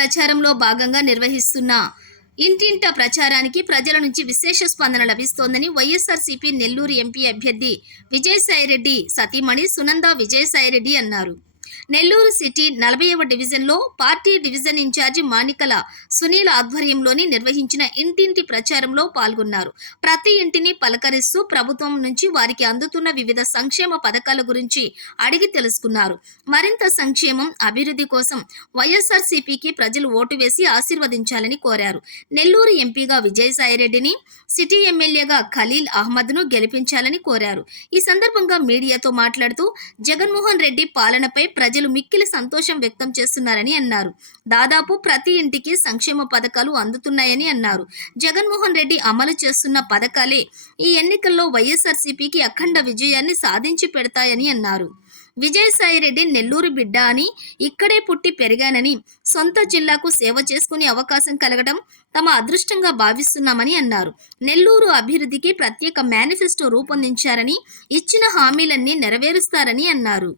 ప్రచారంలో భాగంగా నిర్వహిస్తున్న ఇంటింట ప్రచారానికి ప్రజల నుంచి విశేష స్పందన లభిస్తోందని వైఎస్ఆర్సీపీ నెల్లూరు ఎంపీ అభ్యర్థి విజయసాయిరెడ్డి సతీమణి సునంద విజయసాయిరెడ్డి అన్నారు. నెల్లూరు సిటీ 40వ డివిజన్లో party division incharge Manikala Sunil ఆధ్వర్యంలోని నిర్వహించిన ఇంటింటి ప్రచారంలో పాల్గొన్నారు. ప్రతి ఇంటిని పలకరిస్తూ ప్రభుత్వం నుంచి వారికి అందుతున్న వివిధ సంక్షేమ పథకాల గురించి అడిగి తెలుసుకున్నారు. మరింత సంక్షేమం, అభివృద్ధి కోసం వైఎస్ఆర్సీపీకి ప్రజలు ఓటు వేసి ఆశీర్వదించాలని కోరారు. నెల్లూరు ఎంపీగా విజయసాయిరెడ్డిని, సిటీ ఎమ్మెల్యేగా ఖలీల్ అహ్మద్ను గెలిపించాలని కోరారు. ఈ సందర్భంగా మీడియాతో మాట్లాడుతూ జగన్మోహన్ రెడ్డి పాలనపై ప్రజలు మిక్కిలి సంతోషం వ్యక్తం చేస్తున్నారని అన్నారు. దాదాపు ప్రతి ఇంటికి సంక్షేమ పథకాలు అందుతున్నాయని అన్నారు. జగన్మోహన్ రెడ్డి అమలు చేస్తున్న పథకాలే ఈ ఎన్నికల్లో వైఎస్ఆర్సీపీకి అఖండ విజయాన్ని సాధించి పెడతాయని అన్నారు. విజయసాయిరెడ్డి నెల్లూరు బిడ్డ అని, ఇక్కడే పుట్టి పెరిగానని, సొంత జిల్లాకు సేవ చేసుకునే అవకాశం కలగడం తమ అదృష్టంగా భావిస్తున్నామని అన్నారు. నెల్లూరు అభివృద్ధికి ప్రత్యేక మేనిఫెస్టో రూపొందించారని, ఇచ్చిన హామీలన్నీ నెరవేరుస్తారని అన్నారు.